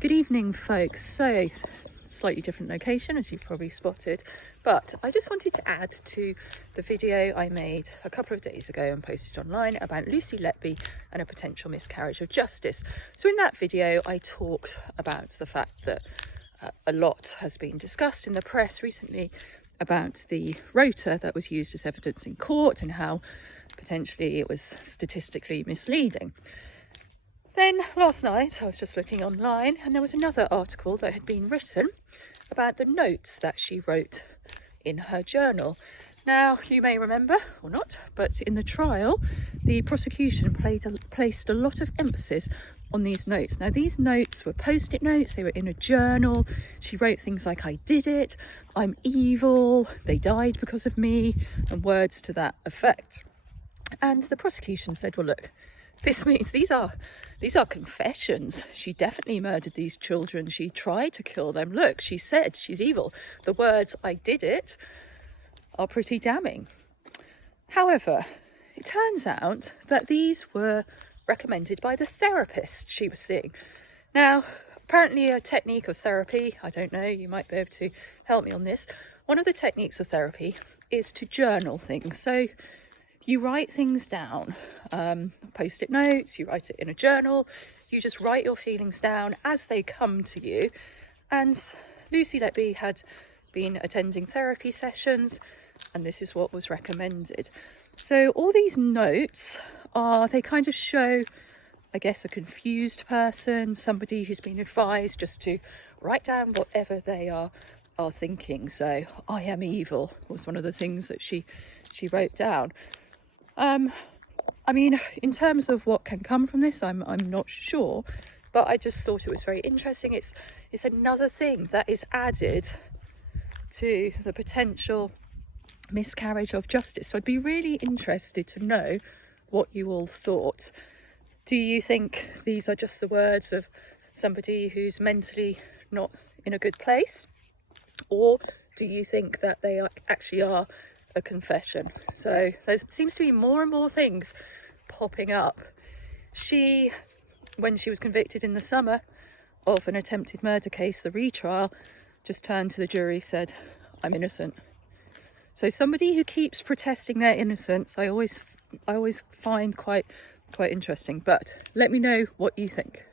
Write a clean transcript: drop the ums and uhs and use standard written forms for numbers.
Good evening, folks. So, slightly different location, as you've probably spotted, but I just wanted to add to the video I made a couple of days ago and posted online about Lucy Letby and a potential miscarriage of justice. So in that video, I talked about the fact that a lot has been discussed in the press recently about the rota that was used as evidence in court and how potentially it was statistically misleading. Then last night I was just looking online and there was another article that had been written about the notes that she wrote in her journal. Now, you may remember or not, but in the trial the prosecution placed a lot of emphasis on these notes. Now, these notes were post-it notes, they were in a journal. She wrote things like, "I did it," "I'm evil," "they died because of me," and words to that effect. And the prosecution said, well, look, this means these are confessions. She definitely murdered these children. She tried to kill them. Look, she said she's evil. The words "I did it" are pretty damning. However, it turns out that these were recommended by the therapist she was seeing. Now, apparently a technique of therapy, I don't know, you might be able to help me on this. One of the techniques of therapy is to journal things. So you write things down, post-it notes, you write it in a journal, you just write your feelings down as they come to you. And Lucy Letby had been attending therapy sessions, and this is what was recommended. So all these notes they kind of show, I guess, a confused person, somebody who's been advised just to write down whatever they are thinking. So "I am evil" was one of the things that she wrote down. I mean, in terms of what can come from this, I'm not sure, but I just thought it was very interesting. It's another thing that is added to the potential miscarriage of justice. So I'd be really interested to know what you all thought. Do you think these are just the words of somebody who's mentally not in a good place? Or do you think that they actually are a confession? So there seems to be more and more things popping up. When she was convicted in the summer of an attempted murder case, the retrial, just turned to the jury, said, "I'm innocent." So somebody who keeps protesting their innocence, I always find quite interesting. But let me know what you think.